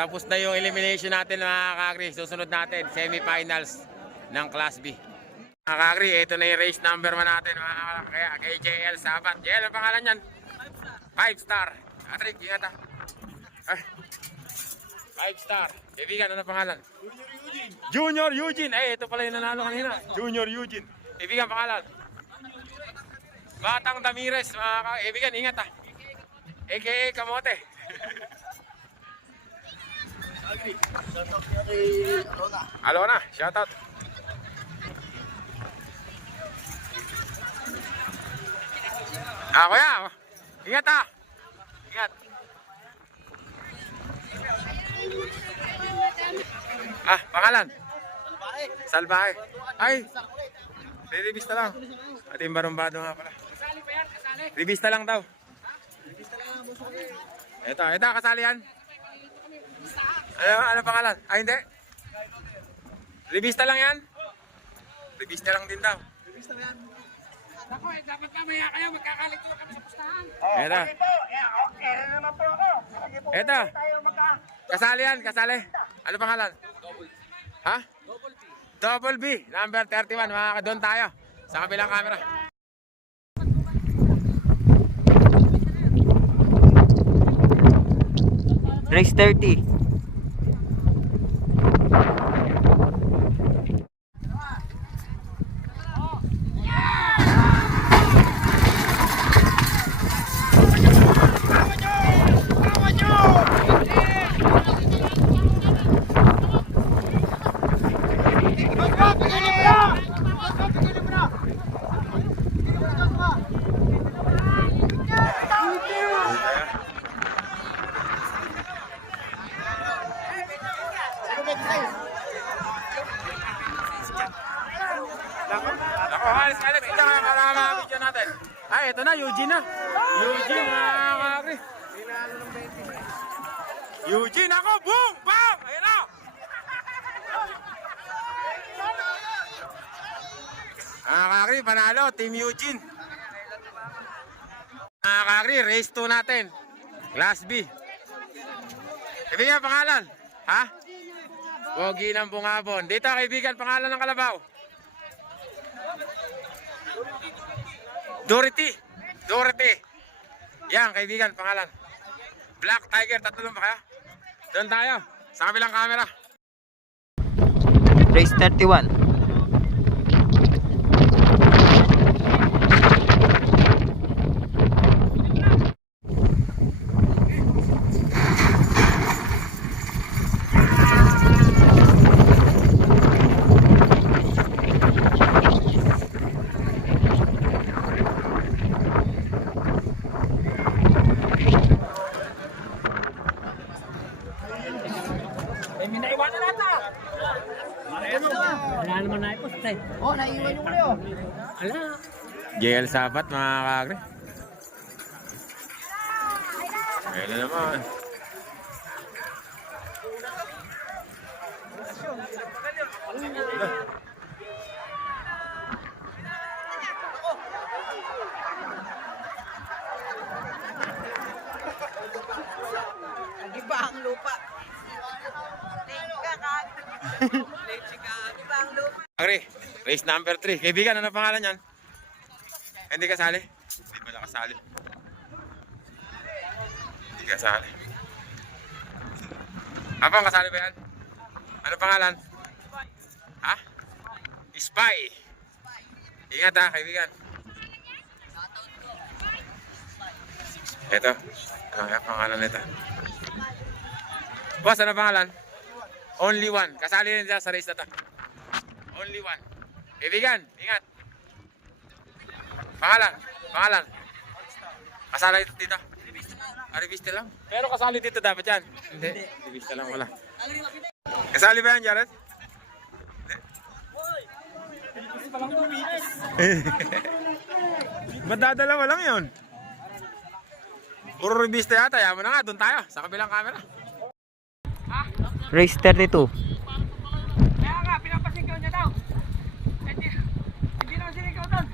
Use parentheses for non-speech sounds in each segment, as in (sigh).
tapos na yung elimination natin mga kakri. Susunod natin, semifinals ng Class B. Mga kakri, ito na yung race number 1 natin mga. Kaya kay JL Sabat. JL, ang pangalan yan? 5 star. Patrick, ingat ah. Ah. 5 star. Kaibigan, ano pangalan? Junior Eugene. Eh, ito pala yung nanalo kanina. Junior Eugene. Kaibigan, pangalan? Batang Damires, mga kaibigan, ingat ah. AKA Kamote. (laughs) Alo na, shoutout. Ah, kuya. Ingat ah. Ingat. Ah, pangalan? Salbahe. Ay, revista lang. At yung barumbado nga pala. Revista lang daw. Ito, ito, kasali yan. Ano, ano pangalan? Ah, hindi. Revista lang yan? Revista lang din daw. Ako eh, dapat mamaya kayo, magkakalit ko kami sa pustahan. Ito. po, eh, okay na naman po ako. Sige po, Ito. tayo magka... Kasali yan, kasali. Ano pangalan? Ha? Double B. Number 31. Mga doon tayo. Sa kabilang camera. Race 30. Ako, halis kalit. Ito nga para mga natin. Ay, ito na, Eugene na. Eugene, mga kakri. Eugene ako, boom! Bam! Ayun na! Mga kakri, panalo, Team Eugene. Mga kakri, race 2 natin. Class B. Kaibigan, pangalan? Ha? Pogi ng Bungabon. Dito, kaibigan, pangalan ng Kalabaw. Dorothy. Dorothy. Yan, kaibigan, pangalan. Black Tiger, tatlong ba kaya? Doon tayo, sa kabilang camera. Race 31. JL Sabat, mga kagre. Ayun na naman. Ang lupa. Teka ka. Iba ang lupa. (laughs) Kagre, race number 3. Kaibigan, ano pangalan yan? Hindi kasali? Hindi pala kasali. Hindi kasali. Apang kasali ba yan? Ano pangalan? Ha? Spy. Ingat ha, kaibigan. Ito. Ano ang pangalan nito? Boss, ano pangalan? Only one. Kasali rin sa race na to. Only one. Kaibigan, ingat. Pangalan? Pangalan? Kasali dito dito? Revista lang? Pero kasali dito dapat yan? Hindi. Revista lang wala. Kasali ba yan, Jared? Hindi. (laughs) Madadalawa lang yun. Puro revista yata. Yaman na nga, doon tayo. Sa kabilang camera. Race 32. Kaya nga, pinapasigaw niya daw. Hindi, hindi naman sinigaw doon.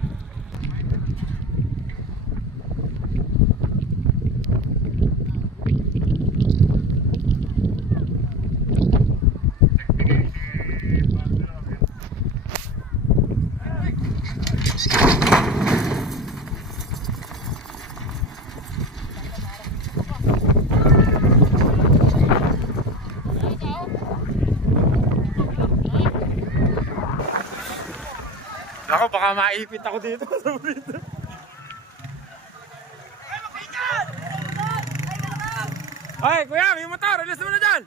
Ako, baka maipit ako dito. (laughs) Ay, kuya, may motor. Alis mo na dyan.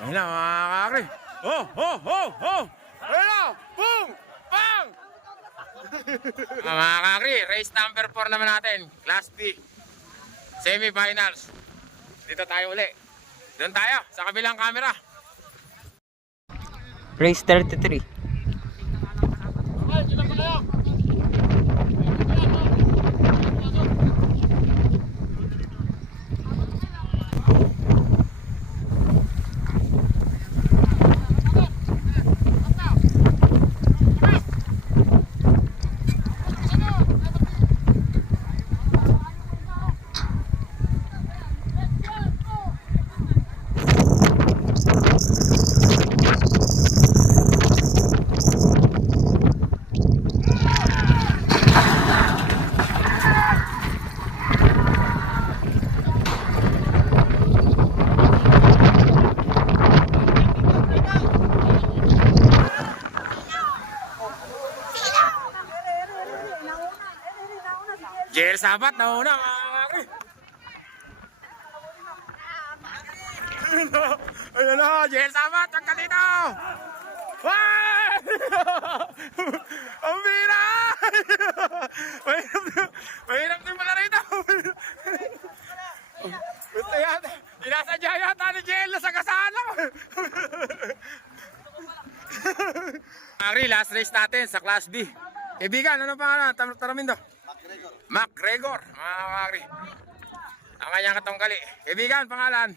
Ayun na, mga kakri. Oh, oh, oh, oh. Ayun. Boom! Bang! Ah, mga kakri, race number 4 naman natin. Class B. Semifinals. Dito tayo uli. Doon tayo, sa kabilang camera. Race 33. JL Sabat, nauna mga kakri. Ayun na, JL Sabat, ang dito! Wow! Ang bira! Mahirap Mahirap din pala rito. Gusto yata. Inasadya yata ni na sa kasana. Kakri, last race natin sa Class B. Kaibigan, ano pangalan? Tar Taramindo? MacGregor, mga kakri. Ang kanyang katunggali. Kaibigan, pangalan?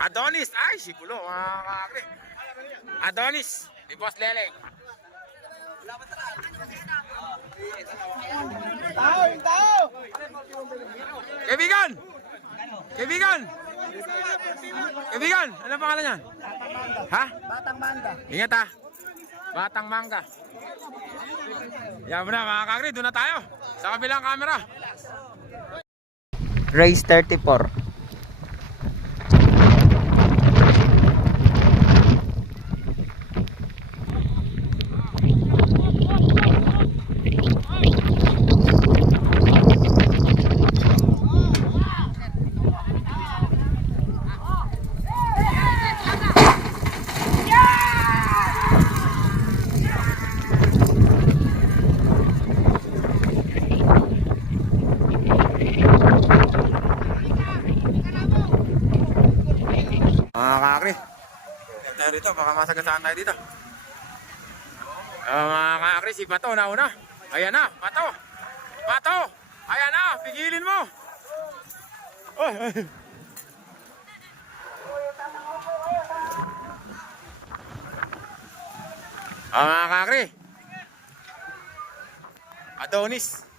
Adonis. Ay, si Pulo, mga kakri. Adonis, ni Boss Lele. Kaibigan! Kaibigan! Kaibigan, ano pangalan niyan? Batang Mangga. Ingat ha. Batang Mangga. Yan mo na mga kakri, doon na tayo. Sa kabilang camera. Race 34. Mga kakri. Tayo dito, baka masagasaan tayo dito. Ah, mga kakri, si Pato nauna. Ayan na, Pato. Pato! Ayan na, pigilin mo. Oy, oy. Ah, mga kakri. Adonis.